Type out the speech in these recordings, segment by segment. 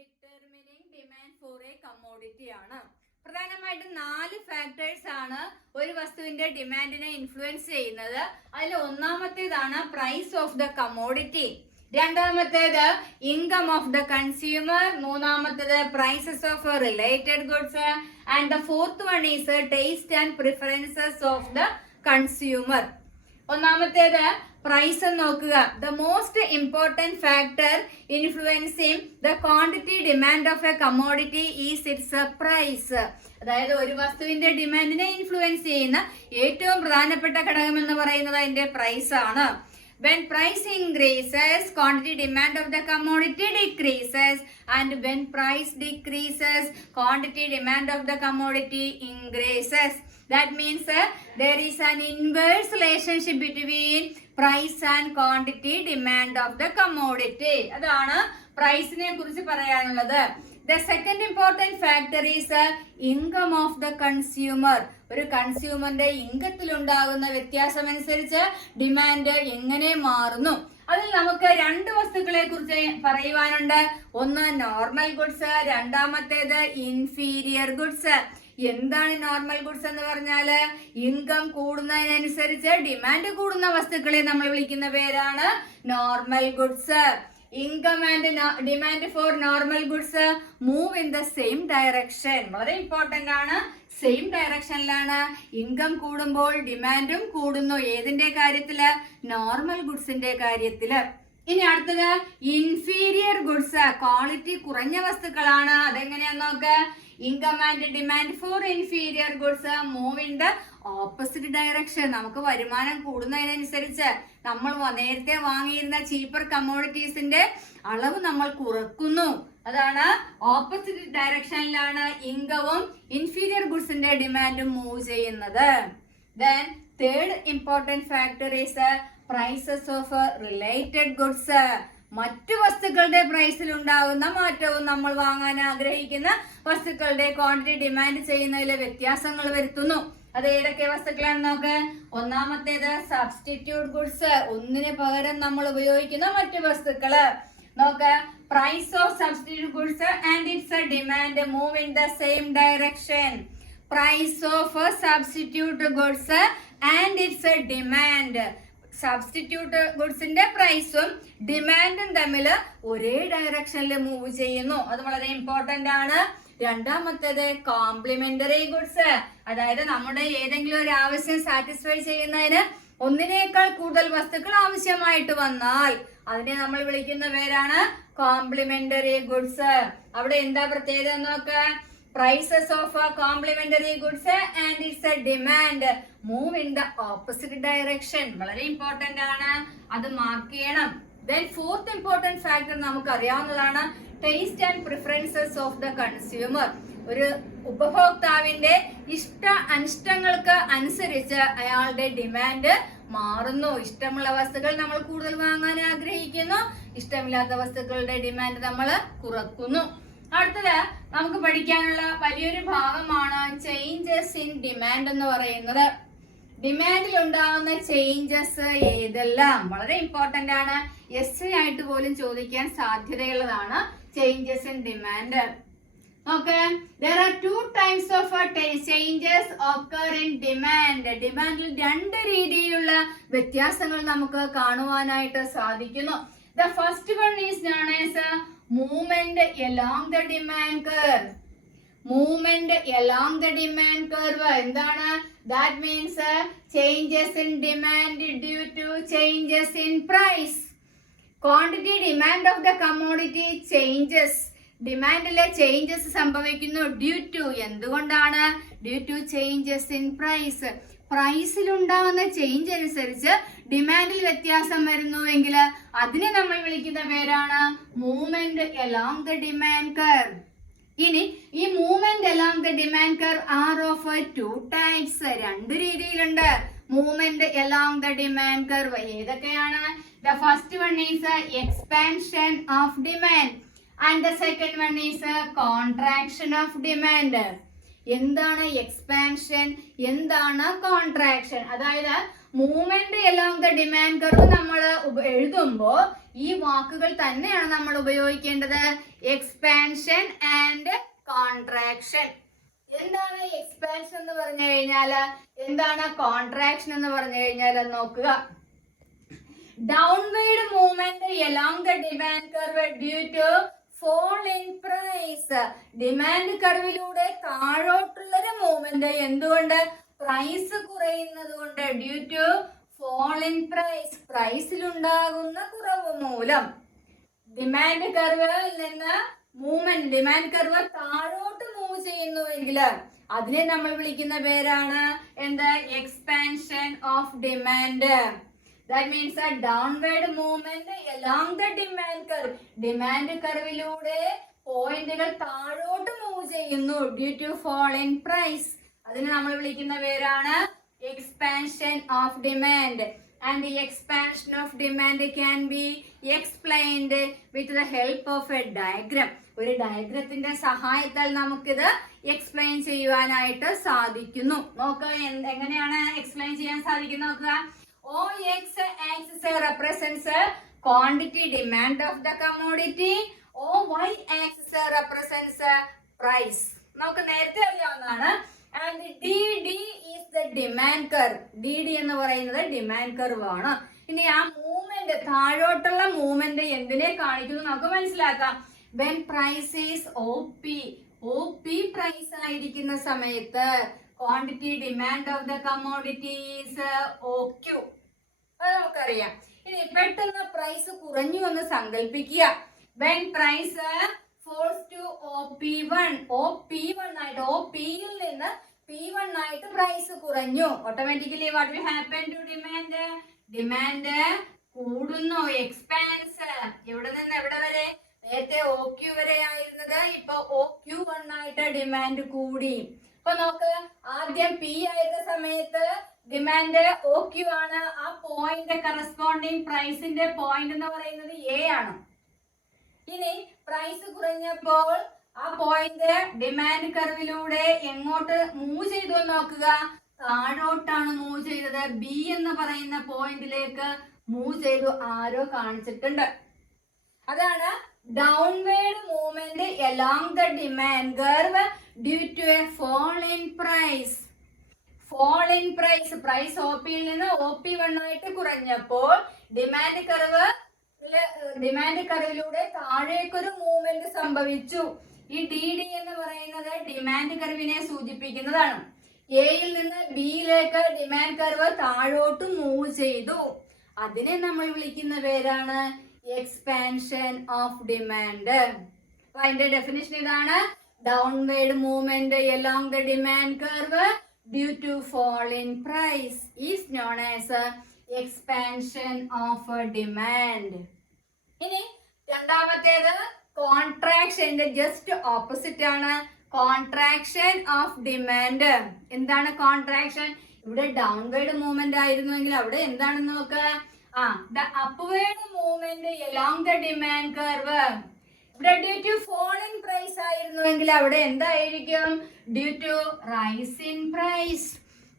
Determining demand for A commodity ആണ്. പ്രധാനമായിട്ടും 4 factors ആണ് ഒരു വസ്തുവിന്റെ ഡിമാൻഡിനെ ഇൻഫ്ലുവൻസ് ചെയ്യുന്നത്. അതിൽ ഒന്നാമത്തേതാണ് പ്രൈസ് ഓഫ് ദ കമ്മോഡിറ്റി, രണ്ടാമത്തേത് ഇൻകം ഓഫ് ദ കൺസ്യൂമർ, മൂന്നാമത്തേത് prices of related goods, and the fourth one is taste and preferences of the consumer. ഒന്നാമത്തേത് പ്രൈസ് നോക്കുക. The most important factor influencing the quantity demand of a commodity is its price. അതായത് ഒരു വസ്തുവിന്റെ ഡിമാൻഡിനെ influence ചെയ്യുന്ന ഏറ്റവും പ്രധാനപ്പെട്ട ഘടകം എന്ന് പറയുന്നത് അതിന്റെ പ്രൈസ് ആണ്. When price increases, quantity demand of the commodity decreases, and when price decreases, quantity demand of the commodity increases. That means there is an inverse relationship between price and quantity demand of the commodity. അതാണ് പ്രൈസിനെ കുറിച്ച് പറയാനുള്ളത്. The second important factor is income of the consumer. ഒരു കൺസ്യൂമറിന്റെ ഇൻകത്തിൽ ഉണ്ടാകുന്ന വ്യത്യാസം അനുസരിച്ച് demand എങ്ങനെ മാറുന്നു. അതിൽ നമുക്ക് 2 വസ്തുക്കളെ കുറിച്ച് പറയുവാനുണ്ട്. ഒന്ന് നോർമൽ ഗുഡ്സ്, രണ്ടാമത്തേത് ഇൻഫീരിയർ ഗുഡ്സ്. എന്താണ് നോർമൽ ഗുഡ്സ് എന്ന് പറഞ്ഞാല് ഇൻകം കൂടുന്നതിനനുസരിച്ച് ഡിമാൻഡ് കൂടുന്ന വസ്തുക്കളെ നമ്മൾ വിളിക്കുന്ന പേരാണ് normal goods. Income and demand for normal goods move in the same direction. വളരെ ഇമ്പോർട്ടന്റ് ആണ്. സെയിം ഡയറക്ഷനിലാണ് ഇൻകം കൂടുമ്പോൾ ഡിമാൻഡും കൂടുന്നു. ഏതിന്റെ കാര്യത്തില്? നോർമൽ ഗുഡ്സിന്റെ കാര്യത്തില്. ഇനി അടുത്തത് ഇൻഫീരിയർ ഗുഡ്സ്, ക്വാളിറ്റി കുറഞ്ഞ വസ്തുക്കളാണ്. അതെങ്ങനെയാന്ന് നോക്ക്. Income and demand for inferior goods move in the opposite direction. നമുക്ക് വരുമാനം കൂടുന്നതിനനുസരിച്ച് നമ്മൾ നേരത്തെ വാങ്ങിയിരുന്ന ചീപ്പർ കമ്മോഡിറ്റീസിന്റെ അളവ് നമ്മൾ കുറക്കുന്നു. അതാണ് ഓപ്പോസിറ്റ് ഡയറക്ഷനിലാണ് ഇൻകവും ഇൻഫീരിയർ ഗുഡ്സിന്റെ ഡിമാൻഡും മൂവ് ചെയ്യുന്നത്. Then third important factor is prices of related goods. മറ്റു വസ്തുക്കളുടെ പ്രൈസിൽ ഉണ്ടാകുന്ന മാറ്റവും നമ്മൾ വാങ്ങാൻ ആഗ്രഹിക്കുന്ന വസ്തുക്കളുടെ ക്വാണ്ടിറ്റി ഡിമാൻഡ് ചെയ്യുന്നതിലെ വ്യത്യാസങ്ങൾ വരുത്തുന്നു. അത് ഏതൊക്കെ വസ്തുക്കളാണ് നോക്ക്. ഒന്നാമത്തേത് സബ്സ്റ്റിറ്റ്യൂട്ട് ഗുഡ്സ്, ഒന്നിന് പകരം നമ്മൾ ഉപയോഗിക്കുന്ന മറ്റു വസ്തുക്കള്. നോക്ക്, price of substitute goods and its demand move in the same direction. Price of substitute goods and its demand, substitute ഗുഡ്സിന്റെ പ്രൈസും ഡിമാൻഡും തമ്മിൽ ഒരേ ഡയറക്ഷനിൽ മൂവ് ചെയ്യുന്നു. അത് വളരെ ഇമ്പോർട്ടന്റ് ആണ്. രണ്ടാമത്തേത് കോംപ്ലിമെന്ററി ഗുഡ്സ്, അതായത് നമ്മുടെ ഏതെങ്കിലും ഒരു ആവശ്യം സാറ്റിസ്ഫൈ ചെയ്യുന്നതിന് ഒന്നിനേക്കാൾ കൂടുതൽ വസ്തുക്കൾ ആവശ്യമായിട്ട് വന്നാൽ അതിനെ നമ്മൾ വിളിക്കുന്ന പേരാണ് കോംപ്ലിമെന്ററി ഗുഡ്സ്. അവിടെ എന്താ പ്രത്യേകത നോക്ക്. Prices of complementary goods and its demand move in the opposite direction. വളരെ ഇമ്പോർട്ടന്റ് ആണ്, അത് മാർക്ക് ചെയ്യണം. ദെൻ ഫോർത്ത് ഇമ്പോർട്ടന്റ് ഫാക്ടർ നമുക്ക് അറിയാവുന്നതാണ് taste and preferences of the consumer. ഒരു ഉപഭോക്താവിന്റെ ഇഷ്ട അനിഷ്ടങ്ങൾക്ക് അനുസരിച്ച് അയാളുടെ ഡിമാൻഡ് മാറുന്നു. ഇഷ്ടമുള്ള വസ്തുക്കൾ നമ്മൾ കൂടുതൽ വാങ്ങാൻ ആഗ്രഹിക്കുന്നു, ഇഷ്ടമില്ലാത്ത വസ്തുക്കളുടെ ഡിമാൻഡ് നമ്മൾ കുറക്കുന്നു. അടുത്തത് നമുക്ക് പഠിക്കാനുള്ള വലിയൊരു ഭാഗമാണ് ചേഞ്ചസ് ഇൻ ഡിമാൻഡ് എന്ന് പറയുന്നത്. ഡിമാൻഡിൽ ഉണ്ടാകുന്ന ചേഞ്ചസ് ഏതെല്ലാം വളരെ ഇമ്പോർട്ടന്റ് ആണ്. എസ് ആയിട്ട് പോലും ചോദിക്കാൻ സാധ്യതയുള്ളതാണ് ചേഞ്ചസ് ഇൻ ഡിമാൻഡ്. നോക്ക്, there are 2 types of changes occur in demand. ഡിമാൻഡിൽ 2 രീതിയിലുള്ള വ്യത്യാസങ്ങൾ നമുക്ക് കാണുവാനായിട്ട് സാധിക്കുന്നു. The first one is known as movement along the demand curve. Movement along the demand curve എന്താണ്? That means changes in demand due to changes in price. Quantity demand of the commodity changes. ഡിമാൻഡിലെ changes സംഭവിക്കുന്നു due to, എന്തുകൊണ്ടാണ്? Due to changes in price. പ്രൈസിലുണ്ടാകുന്ന change അനുസരിച്ച് ഡിമാൻഡിൽ വ്യത്യാസം വരുന്നുവെങ്കിൽ അതിനെ നമ്മൾ വിളിക്കുന്ന പേരാണ് movement along the demand curve. ഇനി ഈ movement along the demand curve are of 2 types. 2 രീതിയിലുണ്ട് movement along the demand curve. ഏതൊക്കെയാണ്? The first one is expansion of demand and the second one is contraction of demand. എന്താണ് expansion, എന്താണ് contraction? അതായത് movement along the demand curve നമ്മൾ എഴുതുമ്പോൾ ഈ വാക്കുകൾ തന്നെയാണ് നമ്മൾ ഉപയോഗിക്കേണ്ടത്. Expansion and contraction. എന്താണ് എക്സ്പാൻഷൻ എന്ന് പറഞ്ഞു കഴിഞ്ഞാൽ, എന്താണ് കോൺട്രാക്ഷൻ എന്ന് പറഞ്ഞു കഴിഞ്ഞാൽ നോക്കുക. Downward movement along the demand curve due to fall in price. Demand കർവിലൂടെ താഴോട്ടുള്ളൊരു മൂവ്മെന്റ് എന്തുകൊണ്ട്? പ്രൈസ് കുറയുന്നത് കൊണ്ട്. Due to fall in price, പ്രൈസിലുണ്ടാകുന്ന കുറവ് മൂലം. ഡിമാൻഡ് കർവിൽ നിന്ന് മൂവ്മെന്റ്, ഡിമാൻഡ് കർവ് താഴോട്ട് മൂവ് ചെയ്യുന്നുവെങ്കിൽ അതിനെ നമ്മൾ വിളിക്കുന്ന പേരാണ് എന്ത്? Expansion of demand. That means a downward movement along the demand curve. Demand കർവിലൂടെ പോയിന്റുകൾ താഴോട്ട് മൂവ് ചെയ്യുന്നു due to fall in price. അതിനെ നമ്മൾ വിളിക്കുന്ന പേരാണ് expansion of demand. And the expansion of demand can be explained with the help of a diagram. ഒരു ഡയഗ്രത്തിന്റെ സഹായത്താൽ നമുക്കിത് എക്സ്പ്ലെയിൻ ചെയ്യുവാനായിട്ട് സാധിക്കുന്നു. നോക്കുക എങ്ങനെയാണ് എക്സ്പ്ലെയിൻ ചെയ്യാൻ സാധിക്കും നോക്കുക. OX axis represents quantity demand of the commodity. OY axis represents price. നമുക്ക് നേരത്തെ അറിയാവുന്നതാണ്. And DD is the demand curve. DD എന്ന് പറയുന്നത് ഡിമാൻഡ് കർവ് ആണ്. ഇനി ആ മൂവ്മെന്റ്, താഴോട്ടുള്ള മൂവ്മെന്റ് എന്തിനെ കാണിക്കുന്നു നമുക്ക് മനസ്സിലാക്കാം. When price is OP, OP price ആയിരിക്കുന്ന സമയത്ത് quantity demand of the commodity is OQ. അത് നമുക്കറിയാം. ഇനി പെട്ടെന്ന് പ്രൈസ് കുറഞ്ഞു എന്ന് സങ്കല്പിക്കുക. When price falls to OP1, OP1 ആയിട്ട്, OPയിൽ നിന്ന് P1 ആയിട്ട് പ്രൈസ് കുറഞ്ഞു. Automatically what will happen to demand? Demand കൂടുന്നു. എക്സ്പാൻസ്. എവിടെ നിന്ന് എവിടെ വരെ? നേരത്തെ OQ വരെ ആയിരുന്നത് ഇപ്പൊ OQ1 ആയിട്ട് ഡിമാൻഡ് കൂടി. അപ്പൊ നോക്ക്, ആദ്യം P ആയിരുന്ന സമയത്ത് ഡിമാൻഡ് OQ ആണ്. ആ പോയിന്റ് കറസ്പോണ്ടിങ് പ്രൈസിന്റെ പോയിന്റ് എന്ന് പറയുന്നത് A ആണ്. ഇനി പ്രൈസ് കുറഞ്ഞപ്പോൾ ആ പോയിന്റ് ഡിമാൻഡ് കർവിലൂടെ എങ്ങോട്ട് മൂവ് ചെയ്തു നോക്കുക. താഴോട്ടാണ് മൂവ് ചെയ്തത്. B എന്ന് പറയുന്ന പോയിന്റിലേക്ക് മൂവ് ചെയ്തു. ആരോ കാണിച്ചിട്ടുണ്ട്. അതാണ് downward movement along the demand curve due to a fall in price. fall in price, price OPയിൽ നിന്ന് OP1 ആയിട്ട് കുറഞ്ഞപ്പോൾ ഡിമാൻഡ് കർവിലൂടെ താഴേക്കൊരു മൂവ്മെന്റ് സംഭവിച്ചു. ഈ DD എന്ന് പറയുന്നത് ഡിമാൻഡ് കർവിനെ സൂചിപ്പിക്കുന്നതാണ്. എയിൽ നിന്ന് ബിയിലേക്ക് ഡിമാൻഡ് കർവ് താഴോട്ട് മൂവ് ചെയ്തു. അതിനെ നമ്മൾ വിളിക്കുന്ന പേരാണ് എക്സ്പാൻഷൻ ഓഫ് ഡിമാൻഡ്. അപ്പൊ അതിന്റെ ഡെഫിനിഷൻ ഇതാണ്. Downward movement along the demand curve due to fall in price is known as expansion of demand. ഇനി രണ്ടാമത്തേത് കോൺട്രാക്ഷന്റെ ജസ്റ്റ് ഓപ്പോസിറ്റ് ആണ്. Contraction of demand. എന്താണ് കോൺട്രാക്ഷൻ? ഇവിടെ ഡൗൺവേർഡ് മൂവ്മെന്റ് ആയിരുന്നുവെങ്കിൽ അവിടെ എന്താണെന്ന് നോക്കുക. The upward movement along the demand curve. ഇവിടെ due to fall in price ആയിരുന്നുവെങ്കിൽ അവിടെ എന്തായിരിക്കും? Due to rise in price,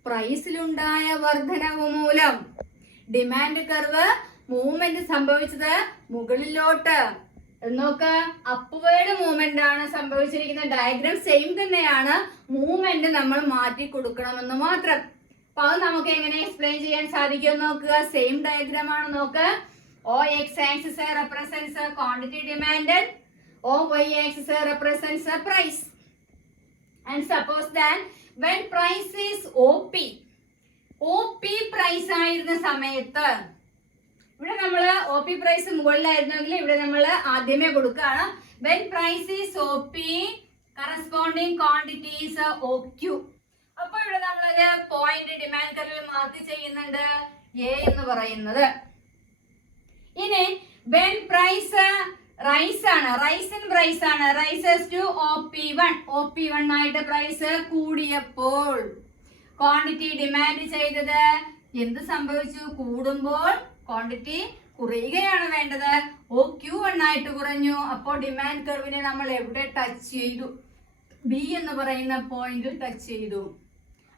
പ്രൈസിലുണ്ടായ വർധനവ് മൂലം. ഡിമാൻഡ് കർവ് മൂവ്മെന്റ് സംഭവിച്ചത് മുകളിലോട്ട്. നോക്ക്, അപ്വേർഡ് മൂവ്മെന്റ് ആണ് സംഭവിച്ചിരിക്കുന്നത്. ഡയഗ്രാം സെയിം തന്നെയാണ്, മൂവ്മെന്റ് നമ്മൾ മാറ്റി കൊടുക്കണമെന്ന് മാത്രം. അപ്പൊ അത് നമുക്ക് എങ്ങനെ എക്സ്പ്ലെയിൻ ചെയ്യാൻ സാധിക്കും നോക്കുക. സെയിം ഡയഗ്രാം ആണ്. നോക്ക്, OX axis represents quantity demanded, OY axis represents price. And suppose that when price is OP price ആയിരുന്ന സമയത്ത്, ഇവിടെ നമ്മൾ OP പ്രൈസ് മുകളിലായിരുന്നെങ്കിൽ ഇവിടെ നമ്മൾ ആദ്യമേ കൊടുക്കുകയാണ്. when price is OP, corresponding quantity is OQ. അപ്പോൾ ഇവിടെ നമ്മളൊരു പോയിന്റ് ഡിമാൻഡ് കർവിൽ മാർക്ക് ചെയ്യുന്നുണ്ട്, A എന്ന് പറയുന്നത്. ഇനി when price റൈസ് ആണ്, റൈസ് ഇൻ പ്രൈസ് ആണ്, റൈസസ് ടു OP1 ആയിട്ട് പ്രൈസ് കൂടിയപ്പോൾ ക്വാണ്ടിറ്റി ഡിമാൻഡ് ചെയ്തത് എന്ത് സംഭവിച്ചു? കൂടുമ്പോൾ ക്വാണ്ടിറ്റി കുറയുകയാണ് വേണ്ടത്. OQ1 ആയിട്ട് കുറഞ്ഞു. അപ്പോൾ ഡിമാൻഡ് കർവിനെ നമ്മൾ എവിടെ ടച്ച് ചെയ്തു? B എന്ന് പറയുന്ന പോയിന്റ് ടച്ച് ചെയ്തു.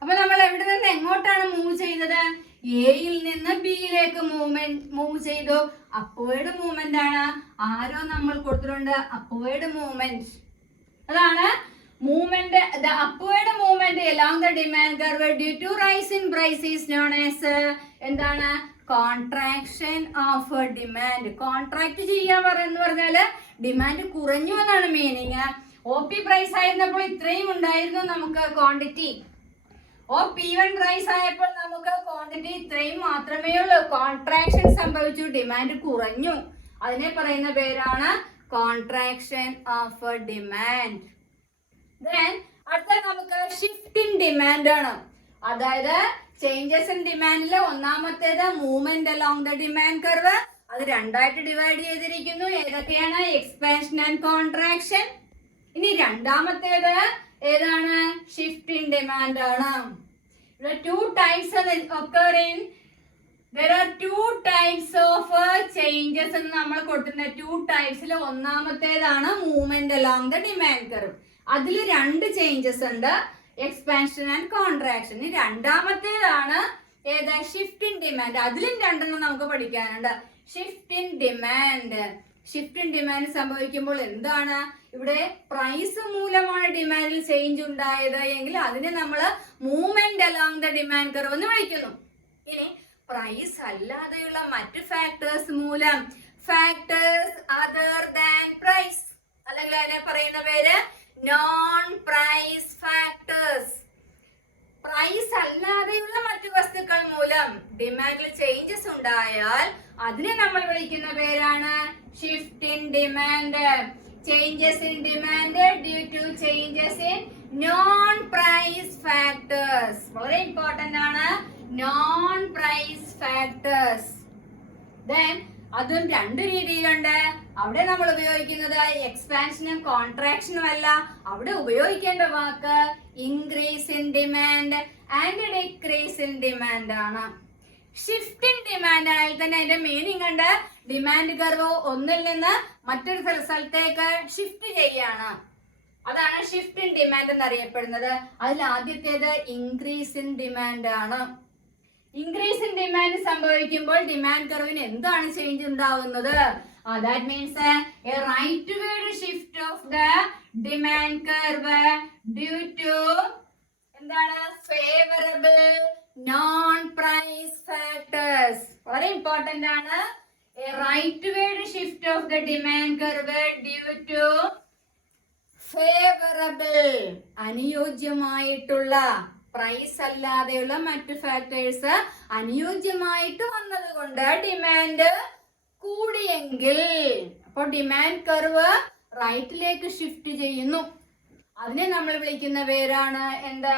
അപ്പൊ നമ്മൾ എവിടെ നിന്ന് എങ്ങോട്ടാണ് മൂവ് ചെയ്തത്? എയിൽ നിന്ന് ബിയിലേക്ക് മൂവ് ചെയ്തു. അപ്വേർഡ് മൂവ്മെന്റ് ആണ്. ആരോ നമ്മൾ കൊടുത്തിട്ടുണ്ട് അപ്വേർഡ് മൂവ്മെന്റ്. അതാണ് movement. The upward movement along the demand curve due to rise in price is known as എന്താണ്? Contraction of demand. കോൺട്രാക്ട് ചെയ്യാൻ പറയുന്ന പറഞ്ഞാല് ഡിമാൻഡ് കുറഞ്ഞു എന്നാണ് മീനിങ്. ഒ പി പ്രൈസ് ആയിരുന്നപ്പോൾ ഇത്രയും ഉണ്ടായിരുന്നു നമുക്ക് ക്വാണ്ടിറ്റി. P1 പ്രൈസ് ആയപ്പോൾ നമുക്ക് ക്വാണ്ടിറ്റി ഇത്രയും മാത്രമേ ഉള്ളൂ. കോൺട്രാക്ഷൻ സംഭവിച്ചു, ഡിമാൻഡ് കുറഞ്ഞു. അതിനെ പറയുന്ന പേരാണ് കോൺട്രാക്ഷൻ ഓഫ് ഡിമാൻഡ്. അടുത്ത നമുക്ക് ഷിഫ്റ്റ് ഇൻ ഡിമാൻഡ് ആണ്. അതായത് ചേഞ്ചസ് ഇൻ ഡിമാൻഡിലെ ഒന്നാമത്തേത് movement along the demand curve. അത് രണ്ടായിട്ട് ഡിവൈഡ് ചെയ്തിരിക്കുന്നു. ഏതൊക്കെയാണ്? Expansion and contraction. ഇനി രണ്ടാമത്തേത് ഏതാണ്? ഷിഫ്റ്റ് ഇൻ ഡിമാൻഡ് ആണ്. ഇവിടെ two types occurring. There are two types of changes എന്ന് നമ്മൾ കൊടുത്തിട്ടുണ്ട്. ടു ടൈപ്സിൽ ഒന്നാമത്തേതാണ് movement along the demand curve. അതിൽ രണ്ട് ചേഞ്ചസ് ഉണ്ട്, എക്സ്പാൻഷൻ ആൻഡ് കോൺട്രാക്ഷൻ. രണ്ടാമത്തേതാണ് ഏതാ? Shift in demand. അതിലും രണ്ടെണ്ണം നമുക്ക് പഠിക്കാനുണ്ട്. Shift in demand. Shift in demand സംഭവിക്കുമ്പോൾ എന്താണ്? ഇവിടെ പ്രൈസ് മൂലമാണ് ഡിമാൻഡിൽ ചേഞ്ച് ഉണ്ടായത് എങ്കിൽ അതിനെ നമ്മൾ movement along the demand curve എന്ന് വിളിക്കുന്നു. ഇനി പ്രൈസ് അല്ലാതെയുള്ള മറ്റു ഫാക്ടേഴ്സ് മൂലം, ഫാക്ടേഴ്സ് അതർ ദാൻ പ്രൈസ്, അല്ലെങ്കിൽ അതിനെ പറയുന്ന പേര് നോൺ പ്രൈസ് ഫാക്ടേഴ്സ്. പ്രൈസ് അല്ലാതെയുള്ള മറ്റു വസ്തുക്കൾ മൂലം ഡിമാൻഡിൽ ചേഞ്ചസ് ഉണ്ടായാൽ അതിനെ നമ്മൾ വിളിക്കുന്ന പേരാണ് shift in demand. Changes in demand due to changes in non price factors. വളരെ ഇമ്പോർട്ടന്റ് ആണ് നോൺ പ്രൈസ് ഫാക്ടേഴ്സ്. ദെൻ അതും രണ്ട് രീതിയിലുണ്ട്. അവിടെ നമ്മൾ ഉപയോഗിക്കുന്നത് എക്സ്പാൻഷനും കോൺട്രാക്ഷനും അല്ല. അവിടെ ഉപയോഗിക്കേണ്ട വാക്ക് increase in demand and decrease in demand ആണ്. ഷിഫ്റ്റ് ഇൻ ഡിമാൻഡ് ആണെങ്കിൽ തന്നെ അതിന്റെ മീനിങ് ഉണ്ട്, ഡിമാൻഡ് കർവ് ഒന്നിൽ നിന്ന് മറ്റൊരു സ്ഥലത്തേക്ക് ഷിഫ്റ്റ് ചെയ്യാണ്. അതാണ് ഷിഫ്റ്റ് ഇൻ ഡിമാൻഡ് എന്നറിയപ്പെടുന്നത്. അതിൽ ആദ്യത്തേത് ഇൻക്രീസ് ഇൻ ഡിമാൻഡ് ആണ്. ഇൻക്രീസ് ഇൻ ഡിമാൻഡ് സംഭവിക്കുമ്പോൾ ഡിമാൻഡ് കർവിന് എന്താണ് ചേഞ്ച് ഉണ്ടാവുന്നത്? That means a rightward shift of the demand curve due to എന്താണ്? Favourable non price factors. വളരെ ഇമ്പോർട്ടന്റ് ആണ്. A rightward shift of the demand curve due to favourable, അനുയോജ്യമായിട്ടുള്ള, price അല്ലാതെയുള്ള മറ്റു ഫാക്ടേഴ്സ് അനുയോജ്യമായിട്ട് വന്നത് കൊണ്ട് ഡിമാൻഡ് കൂടിയെങ്കിൽ, അപ്പോൾ ഡിമാൻഡ് കർവ് റൈറ്റിലേക്ക് ഷിഫ്റ്റ് ചെയ്യുന്നു. അതിനെ നമ്മൾ വിളിക്കുന്ന പേരാണ് എന്താ?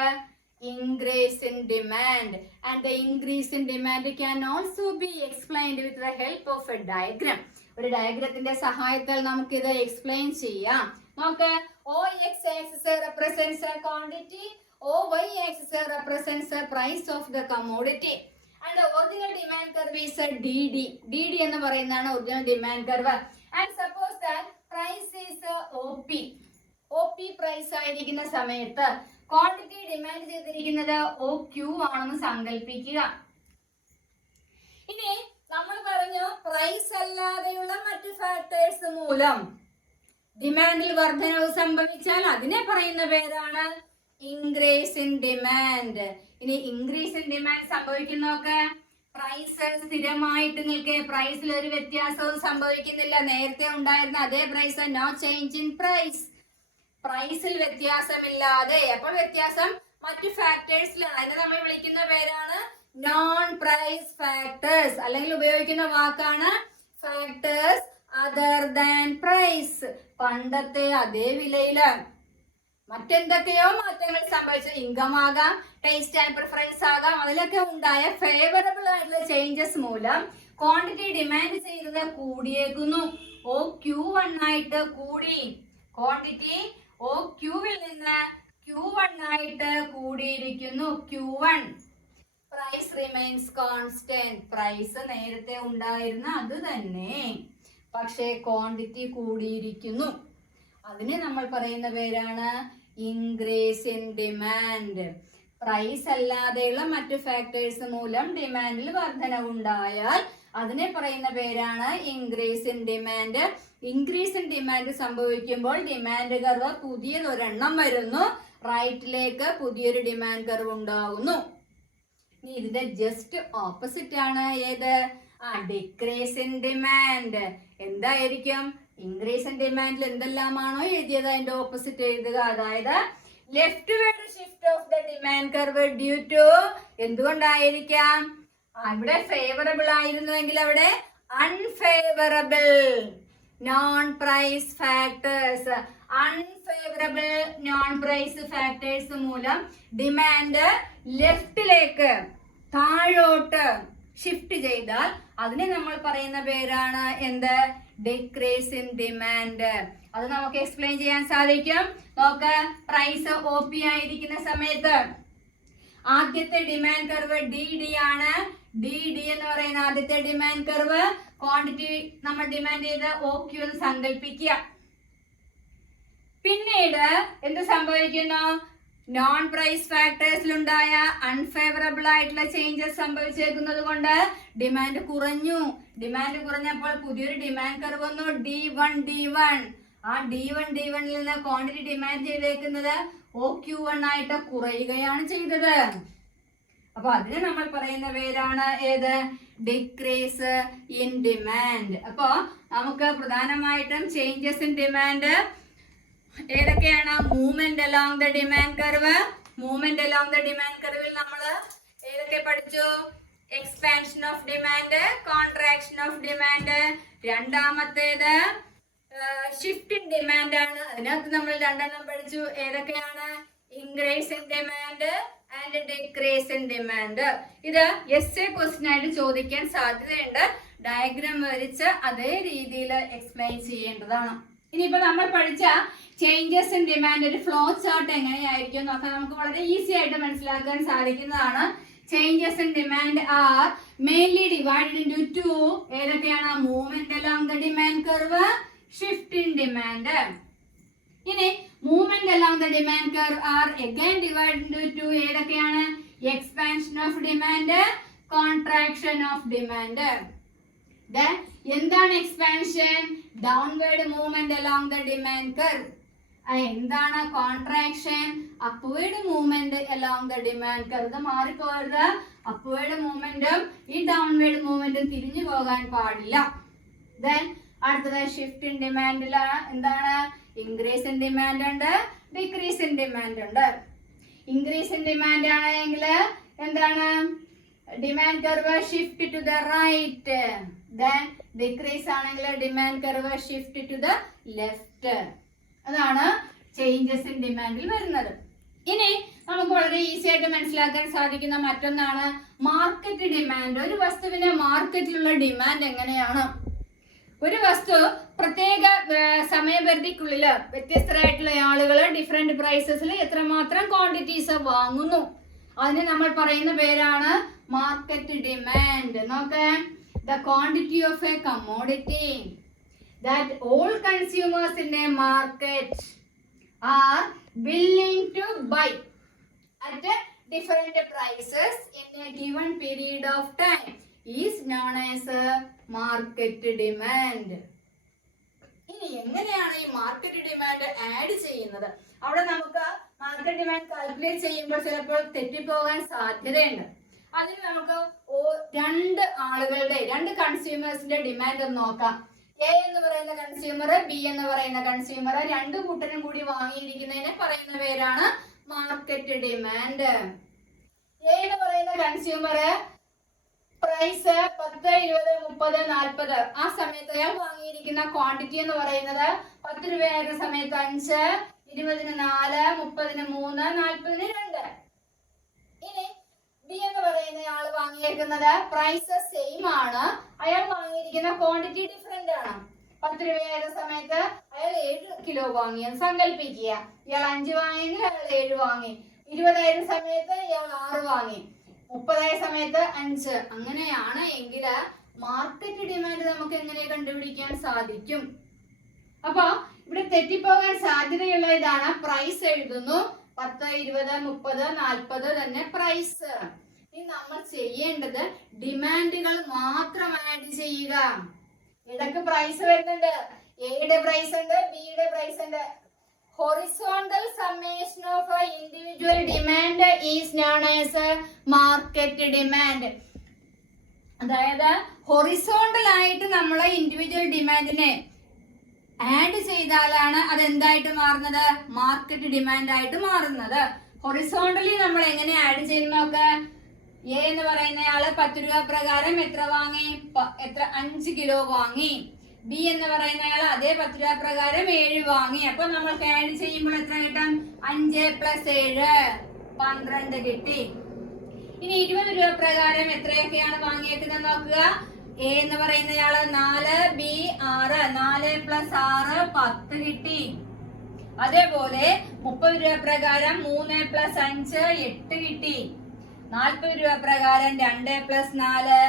increase in demand. And the increase in demand can also be explained with the help of a diagram. ഒരു ഡയഗ്രത്തിന്റെ സഹായത്താൽ നമുക്ക് ഇത് എക്സ്പ്ലെയിൻ ചെയ്യാം. നോക്ക്, OX axis represents a quantity, OY axis represents the price of the commodity, and the original demand curve is a DD. DD എന്ന് പറയുന്നതാണ് original demand curve. And suppose that price is OP. OP price ആയിരിക്കുന്ന സമയത്ത് quantity demand ചെയ്തിരിക്കുന്നത് OQ ആണെന്ന് സങ്കല്പിക്കുക. ഇനി നമ്മൾ പറഞ്ഞു പ്രൈസ് അല്ലാതെയുള്ള മറ്റു ഫാക്ടേഴ്സ് മൂലം ഡിമാൻഡിൽ വർധനവ് സംഭവിച്ചാൽ അതിനെ പറയുന്ന പേരാണ് ഇൻക്രീസ് ഇൻ ഡിമാൻഡ്. ഇനി ഇൻക്രീസ് ഇൻ ഡിമാൻഡ് സംഭവിക്കുന്നൊക്കെ പ്രൈസ് സ്ഥിരമായിട്ട് നിൽക്കെ, പ്രൈസിൽ ഒരു വ്യത്യാസവും സംഭവിക്കുന്നില്ല, നേരത്തെ ഉണ്ടായിരുന്ന അതേ price, no change in price. പ്രൈസിൽ വ്യത്യാസമില്ലാതെ, അപ്പോൾ വ്യത്യാസം മറ്റു ഫാക്ടേഴ്സിലാണ്. അതിനെ നമ്മൾ വിളിക്കുന്ന പേരാണ് നോൺ പ്രൈസ് ഫാക്ടേഴ്സ്, അല്ലെങ്കിൽ ഉപയോഗിക്കുന്ന വാക്കാണ് ഫാക്ടേഴ്സ് അതർ ദാൻ പ്രൈസ്. പണ്ടത്തെ അതേ വിലയില് മറ്റെന്തൊക്കെയോ മാറ്റങ്ങൾ സംഭവിച്ചു, ഇൻകം ആകാം, ടേസ്റ്റ് ആൻഡ് പ്രിഫറൻസ് ആകാം, അതിലൊക്കെ ഉണ്ടായ ഫേവറബിൾ ആയിട്ടുള്ള ചേഞ്ചസ് മൂലം ക്വാണ്ടിറ്റി ഡിമാൻഡ് ചെയ്യുന്നത് കൂടിയേക്കുന്നു. OQ1 ആയിട്ട് കൂടി, ക്വാണ്ടിറ്റി OQവിൽ നിന്ന് Q1 ആയിട്ട് കൂടിയിരിക്കുന്നു. Q1 price remains constant. Price നേരത്തെ ഉണ്ടായിരുന്ന അത് തന്നെ, പക്ഷേ ക്വാണ്ടിറ്റി കൂടിയിരിക്കുന്നു. അതിനെ നമ്മൾ പറയുന്ന പേരാണ് ഇൻക്രീസ് ഇൻ ഡിമാൻഡ്. പ്രൈസ് അല്ലാതെയുള്ള മറ്റു ഫാക്ടേഴ്സ് മൂലം ഡിമാൻഡിൽ വർധനവുണ്ടായാൽ അതിനെ പറയുന്ന പേരാണ് increase in demand. Increase in demand സംഭവിക്കുമ്പോൾ ഡിമാൻഡ് കർവ് പുതിയതൊരെണ്ണം വരുന്നു, റൈറ്റിലേക്ക് പുതിയൊരു ഡിമാൻഡ് കർവ് ഉണ്ടാകുന്നു. ഇനി ഇതിന്റെ ജസ്റ്റ് ഓപ്പോസിറ്റ് ആണ് ഏത്? Decrease in demand. എന്തായിരിക്കും? ഇൻക്രീസ് ഇൻ ഡിമാൻഡിൽ എന്തെല്ലാമാണോ എഴുതിയത് അതിന്റെ ഓപ്പോസിറ്റ് എഴുതുക. അതായത് leftward shift of the demand curve due to, എന്തുകൊണ്ടായിരിക്കാം? ഇവിടെ ഫേവറബിൾ ആയിരുന്നുവെങ്കിൽ അവിടെ unfavourable non price factors, unfavourable non price factors മൂലം ഡിമാൻഡ് ലെഫ്റ്റിലേക്ക് താഴോട്ട് ഷിഫ്റ്റ് ചെയ്താൽ അതിനെ നമ്മൾ പറയുന്ന പേരാണ് എന്ത്? Decrease in demand. അത് നമുക്ക് എക്സ്പ്ലെയിൻ ചെയ്യാൻ സാധിക്കും. നോക്ക്, പ്രൈസ് OP ആയിരിക്കുന്ന സമയത്ത് ആദ്യത്തെ ഡിമാൻഡ് കർവ് DD ആണ്. DD എന്ന് പറയുന്ന ആദ്യത്തെ ഡിമാൻഡ് കർവ്, ക്വാണ്ടിറ്റി നമ്മൾ ഡിമാൻഡ് ചെയ്ത് OQ എന്ന് സങ്കല്പിക്കുക. പിന്നീട് എന്ത് സംഭവിക്കുന്നു? നോൺ പ്രൈസ് ഫാക്ടേഴ്സിലുണ്ടായ അൺഫേവറബിൾ ആയിട്ടുള്ള ചേഞ്ചസ് സംഭവിച്ചേക്കുന്നത് കൊണ്ട് ഡിമാൻഡ് കുറഞ്ഞു. ഡിമാൻഡ് കുറഞ്ഞപ്പോൾ പുതിയൊരു ഡിമാൻഡ് കർവ് വന്നു, D1. ആ D1ൽ നിന്ന് ക്വാണ്ടിറ്റി ഡിമാൻഡ് ചെയ്തേക്കുന്നത് OQ1 ആയിട്ട് കുറയുകയാണ് ചെയ്തത്. അപ്പൊ അതിന് നമ്മൾ പറയുന്ന പേരാണ് ഏത്? Decrease in demand. അപ്പൊ നമുക്ക് പ്രധാനമായിട്ടും ചേഞ്ചസ് ഇൻ ഡിമാൻഡ് ഏതൊക്കെയാണ്? Movement along the demand curve. Movement along the demand കർവിൽ നമ്മൾ ഏതൊക്കെ പഠിച്ചു? Expansion of demand, contraction of demand. രണ്ടാമത്തേത് ഷിഫ്റ്റ് ഇൻ ഡിമാൻഡ് ആണ്. അതിനകത്ത് നമ്മൾ രണ്ടെണ്ണം പഠിച്ചു. ഏതൊക്കെയാണ്? Increase in demand and decrease in demand. ഇത് എസ്എ ക്വസ്റ്റ്യൻ ആയിട്ട് ചോദിക്കാൻ സാധ്യതയുണ്ട്. ഡയഗ്രാം വരച്ച് അതേ രീതിയിൽ എക്സ്പ്ലെയിൻ ചെയ്യേണ്ടതാണ്. ഇനിയിപ്പോ നമ്മൾ പഠിച്ച ചേഞ്ചസ് ഇൻ ഡിമാൻഡ് ഒരു ഫ്ലോ ചാർട്ട് എങ്ങനെയായിരിക്കും നോക്കാം. നമുക്ക് വളരെ ഈസി ആയിട്ട് മനസ്സിലാക്കാൻ സാധിക്കുന്നതാണ്. Changes in demand are mainly divided into two. ഏതൊക്കെയാണ്? Movement along the demand curve, shift in demand. ഇനി movement along the demand curve are again divided into two. ഏതൊക്കെയാണ്? Expansion of demand, contraction of demand. എന്താണ് expansion? Downward movement along the demand curve. എന്താണ് contraction? Upward movement along the demand curve. ഇത് മാറിപ്പോകരുത്. Upward മൂവ്മെന്റും ഈ downward മൂവ്മെന്റും തിരിഞ്ഞു പോകാൻ പാടില്ല. Then അടുത്തത് shift in ഡിമാൻഡിലാണ് എന്താണ്? ഇൻക്രീസ് ഇൻ ഡിമാൻഡ് ഉണ്ട്, ഡിക്രീസ് ഇൻ ഡിമാൻഡ് ഉണ്ട്. ഇൻക്രീസ് ഇൻ ഡിമാൻഡ് ആണെങ്കിൽ എന്താണ്? Demand curve shift to the right. Then decrease ആണെങ്കിൽ demand curve shift to the left. അതാണ് ചേഞ്ചസ് ഇൻ ഡിമാൻഡിൽ വരുന്നത്. ഇനി നമുക്ക് വളരെ ഈസി ആയിട്ട് മനസ്സിലാക്കാൻ സാധിക്കുന്ന മറ്റൊന്നാണ് മാർക്കറ്റ് ഡിമാൻഡ്. ഒരു വസ്തുവിന്റെ മാർക്കറ്റിലുള്ള ഡിമാൻഡ് എങ്ങനെയാണ്? ഒരു വസ്തു പ്രത്യേക സമയപരിധിക്കുള്ളിൽ വ്യത്യസ്തരായിട്ടുള്ള ആളുകൾ ഡിഫറെന്റ് പ്രൈസസിൽ എത്രമാത്രം ക്വാണ്ടിറ്റീസ് വാങ്ങുന്നു അതിനെ നമ്മൾ പറയുന്ന പേരാണ് മാർക്കറ്റ് ഡിമാൻഡ്. നോക്കേ, the quantity of a commodity that all consumers in a market are willing to buy at different prices in a given period of time is known as market demand. ഇനി എങ്ങനെയാണ് ഈ market demand add ചെയ്യുന്നത്? അവിടെ നമുക്ക് market demand calculate ചെയ്യുമ്പോൾ ചിലപ്പോൾ തെറ്റിപ്പോകാൻ സാധ്യതയുണ്ട്. അതിന് നമുക്ക് രണ്ട് കൺസ്യൂമേഴ്സിന്റെ ഡിമാൻഡ് ഒന്ന് നോക്കാം. എ എന്ന് പറയുന്ന കൺസ്യൂമർ, ബി എന്ന് പറയുന്ന കൺസ്യൂമർ, രണ്ടു കൂട്ടരും കൂടി വാങ്ങിയിരിക്കുന്നതിനെ പറയുന്ന പേരാണ് മാർക്കറ്റ് ഡിമാൻഡ്. എ എന്ന് പറയുന്ന കൺസ്യൂമർ പ്രൈസ് 10, 20, 30, 40 ആ സമയത്ത് അയാൾ വാങ്ങിയിരിക്കുന്ന ക്വാണ്ടിറ്റി എന്ന് പറയുന്നത് 10 രൂപയായിരുന്ന സമയത്ത് 5, 20-ന് 4, 30-ന് 3, 40-ന് 2. ഇനി ബി എന്ന് പറയുന്ന ആൾ വാങ്ങിയിരിക്കുന്നത് പ്രൈസ് സെയിം ആണ്, അയാൾ വാങ്ങിയിരിക്കുന്ന ക്വാണ്ടിറ്റി ഡിഫറെന്റ് ആണ്. 10 രൂപയായിരുന്ന സമയത്ത് അയാൾ 7 കിലോ വാങ്ങിയെന്ന് സങ്കല്പിക്കുക. ഇയാൾ 5 വാങ്ങിയെങ്കിൽ അയാൾ 7 വാങ്ങി. 20 ആയിരുന്ന സമയത്ത് ഇയാൾ 6 വാങ്ങി. 30 ആയ സമയത്ത് 5. അങ്ങനെയാണ് എങ്കിൽ മാർക്കറ്റ് ഡിമാൻഡ് നമുക്ക് എങ്ങനെ കണ്ടുപിടിക്കാൻ സാധിക്കും? അപ്പൊ ഇവിടെ തെറ്റിപ്പോകാൻ സാധ്യതയുള്ള ഇതാണ്. പ്രൈസ് എഴുതുന്നു, 10, 20, 30, 40 തന്നെ പ്രൈസ്. ഇനി നമ്മൾ ചെയ്യേണ്ടത് ഡിമാൻഡുകൾ മാത്രം ആഡ് ചെയ്യുക. ഇടക്ക് പ്രൈസ് വരുന്നുണ്ട്, എയുടെ പ്രൈസ് ഉണ്ട്, ബിയുടെ പ്രൈസ് ഉണ്ട്. Horizontal summation of individual demand is known as market demand. അതായത് ഹൊറിസോണ്ടൽ ആയിട്ട് നമ്മൾ ഇൻഡിവിജ്വൽ ഡിമാൻഡിനെ ആഡ് ചെയ്താലാണ് അത് എന്തായിട്ട് മാറുന്നത്? മാർക്കറ്റ് ഡിമാൻഡ് ആയിട്ട് മാറുന്നത്. ഹൊറിസോണ്ടലി നമ്മൾ എങ്ങനെ ആഡ് ചെയ്യുന്ന നോക്ക്. എ എന്ന് പറയുന്നയാള് 10 രൂപ പ്രകാരം എത്ര വാങ്ങി? 5 കിലോ വാങ്ങി. ബി എന്ന് പറയുന്നയാൾ അതേ 10 രൂപ പ്രകാരം 7 വാങ്ങി. അപ്പൊ നമ്മൾക്ക് ആഡ് ചെയ്യുമ്പോൾ എത്ര കിട്ടും? 5 + 7 12 കിട്ടി. ഇനി 20 രൂപ പ്രകാരം എത്രയൊക്കെയാണ് വാങ്ങിയേക്കുന്നത് നോക്കുക. എ എന്ന് പറയുന്നയാള് 4, ബി 6, 4 + 6 10 കിട്ടി. അതേപോലെ 30 രൂപ പ്രകാരം 3 + 5 8 കിട്ടി. 40 രൂപ പ്രകാരം 2 + 4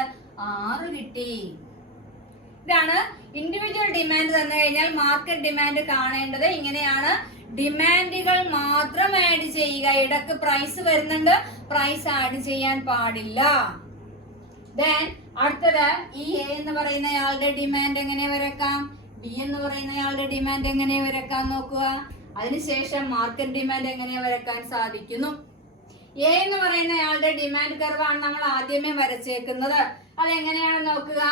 6 കിട്ടി. ഇതാണ് ഇൻഡിവിജ്വൽ ഡിമാൻഡ് തന്നു കഴിഞ്ഞാൽ മാർക്കറ്റ് ഡിമാൻഡ് കാണേണ്ടത് ഇങ്ങനെയാണ്. ഡിമാൻഡുകൾ മാത്രം ആഡ് ചെയ്യുക. ഇടക്ക് പ്രൈസ് വരുന്നുണ്ട്, പ്രൈസ് ആഡ് ചെയ്യാൻ പാടില്ല. ദെൻ അടുത്തത് ഈ എ എന്ന് പറയുന്നയാളുടെ ഡിമാൻഡ് എങ്ങനെ വരക്കാം, ബി എന്ന് പറയുന്നയാളുടെ ഡിമാൻഡ് എങ്ങനെ വരക്കാൻ നോക്കുക. അതിനുശേഷം മാർക്കറ്റ് ഡിമാൻഡ് എങ്ങനെ വരക്കാൻ സാധിക്കുന്നു. എ എന്ന് പറയുന്നയാളുടെ ഡിമാൻഡ് കർവാണ് നമ്മൾ ആദ്യമേ വരച്ചേക്കുന്നത്. അതെങ്ങനെയാണ് നോക്കുക.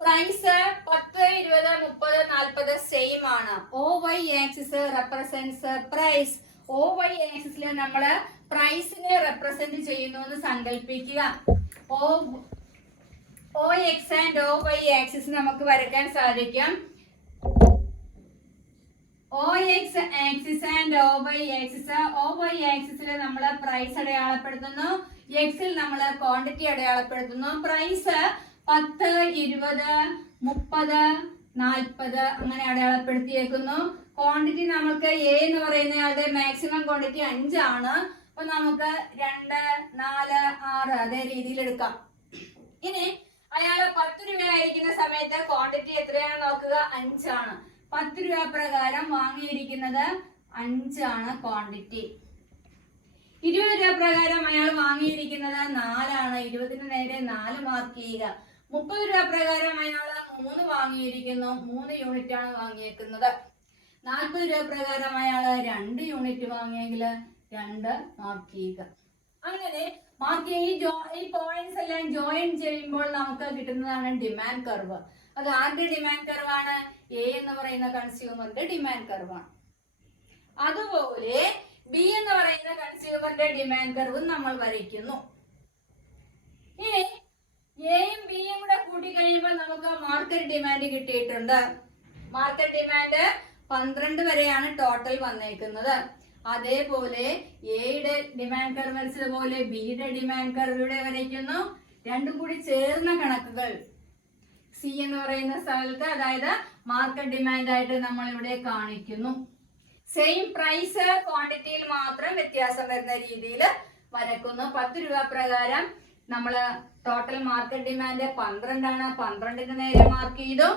പ്രൈസ് 10, 20, 30, 40 സെയിം ആണ്. OY axis represents price. OY ആക്സിസിൽ നമ്മൾ പ്രൈസിനെ റെപ്രസെന്റ് ചെയ്യുന്നു എന്ന് സങ്കല്പിക്കുക. OX ആൻഡ് OY ആക്സിസ് നമുക്ക് വരയ്ക്കാൻ സാധിക്കും. OX axis and OY axis. OY ആക്സിസിൽ നമ്മൾ പ്രൈസ് അടയാളപ്പെടുത്തുന്നു, എക്സിൽ നമ്മൾ ക്വാണ്ടിറ്റി അടയാളപ്പെടുത്തുന്നു. പ്രൈസ് 10, 20, 30, 40 അങ്ങനെ അടയാളപ്പെടുത്തിയേക്കുന്നു. ക്വാണ്ടിറ്റി നമുക്ക് എ എന്ന് പറയുന്നയാളുടെ മാക്സിമം ക്വാണ്ടിറ്റി 5 ആണ്. അപ്പൊ നമുക്ക് 2, 4, 6 അതേ രീതിയിൽ എടുക്കാം. ഇനി അയാള് 10 രൂപ ആയിരിക്കുന്ന സമയത്ത് ക്വാണ്ടിറ്റി എത്രയാണ് നോക്കുക. 5 ആണ്. 10 രൂപ പ്രകാരം വാങ്ങിയിരിക്കുന്നത് 5 ആണ് ക്വാണ്ടിറ്റി. 20 രൂപ പ്രകാരം അയാൾ വാങ്ങിയിരിക്കുന്നത് 4 ആണ്. 20ന് നേരെ 4 മാർക്ക് ചെയ്യുക. 30 രൂപ പ്രകാരം അയാൾ 3 വാങ്ങിയിരിക്കുന്നു, 3 യൂണിറ്റ് ആണ് വാങ്ങിയേക്കുന്നത്. 40 രൂപ പ്രകാരം അയാൾ 2 യൂണിറ്റ് വാങ്ങിയെങ്കിൽ 2 മാർക്ക് ചെയ്യുക. അങ്ങനെ മാർക്ക് ഈ പോയിന്റ്സ് എല്ലാം ജോയിൻ ചെയ്യുമ്പോൾ നമുക്ക് കിട്ടുന്നതാണ് ഡിമാൻഡ് കർവ്. അത് ആരുടെ ഡിമാൻഡ് കർവാണ്? എ എന്ന് പറയുന്ന കൺസ്യൂമറിന്റെ ഡിമാൻഡ് കർവാണ്. അതുപോലെ ബി എന്ന് പറയുന്ന കൺസ്യൂമറിന്റെ ഡിമാൻഡ് കർവ് നമ്മൾ വരയ്ക്കുന്നു. ഇനി എയും ബിയും കൂടെ കൂട്ടി കഴിയുമ്പോൾ നമുക്ക് മാർക്കറ്റ് ഡിമാൻഡ് കിട്ടിയിട്ടുണ്ട്. മാർക്കറ്റ് ഡിമാൻഡ് 12 വരെയാണ് ടോട്ടൽ വന്നേക്കുന്നത്. അതേപോലെ എയുടെ ഡിമാൻഡ് കർവ് വരച്ചതുപോലെ ബിയുടെ ഡിമാൻഡ് കർവ് ഇവിടെ വരയ്ക്കുന്നു. രണ്ടും കൂടി ചേർന്ന കണക്കുകൾ സി എന്ന് പറയുന്ന സ്ഥലത്ത്, അതായത് മാർക്കറ്റ് ഡിമാൻഡ് ആയിട്ട് നമ്മൾ ഇവിടെ കാണിക്കുന്നു. സെയിം പ്രൈസ് ക്വാണ്ടിറ്റിയിൽ മാത്രം വ്യത്യാസം വരുന്ന രീതിയിൽ വരക്കുന്നു. 10 രൂപ പ്രകാരം നമ്മൾ ടോട്ടൽ മാർക്കറ്റ് ഡിമാൻഡ് 12 ആണ്. 12ന് നേരെ മാർക്ക് ചെയ്തു.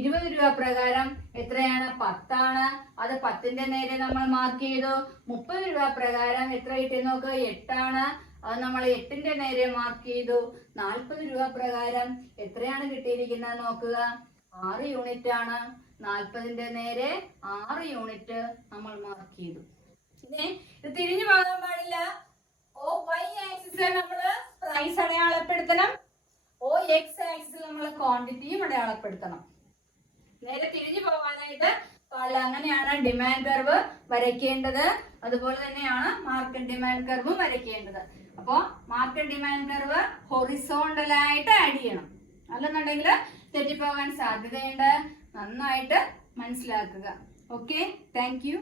20 രൂപ പ്രകാരം എത്രയാണ്? 10 ആണ്. അത് 10ന്റെ നേരെ നമ്മൾ മാർക്ക് ചെയ്തു. 30 രൂപ പ്രകാരം എത്ര കിട്ടി നോക്ക്. 8 ആണ്. അത് നമ്മൾ 8ന്റെ നേരെ മാർക്ക് ചെയ്തു. 40 രൂപ പ്രകാരം എത്രയാണ് കിട്ടിയിരിക്കുന്നത് നോക്കുക. 6 യൂണിറ്റ് ആണ്. 40ന്റെ നേരെ 6 യൂണിറ്റ് നമ്മൾ മാർക്ക് ചെയ്തു. ഇനി ഇത് തിരിഞ്ഞു പോകാൻ പാടില്ല. OY ആക്സിസിൽ നമ്മൾ പ്രൈസ് അടയാളപ്പെടുത്തണം. OX ആക്സിസിൽ നമ്മൾ ക്വാണ്ടിറ്റിയും അടയാളപ്പെടുത്തണം. നേരെ തിരിഞ്ഞു പോകാനായിട്ട് പാടില്ല. അങ്ങനെയാണ് ഡിമാൻഡ് കർവ് വരയ്ക്കേണ്ടത്. അതുപോലെ തന്നെയാണ് മാർക്കറ്റ് ഡിമാൻഡ് കർവും വരയ്ക്കേണ്ടത്. അപ്പോൾ മാർക്കറ്റ് ഡിമാൻഡ് കർവ് ഹൊറിസോണ്ടൽ ആയിട്ട് ആഡ് ചെയ്യണം. അല്ലെന്നുണ്ടെങ്കിൽ തെറ്റിപ്പോകാൻ സാധ്യതയുണ്ട്. നന്നായിട്ട് മനസ്സിലാക്കുക. Okay, thank you.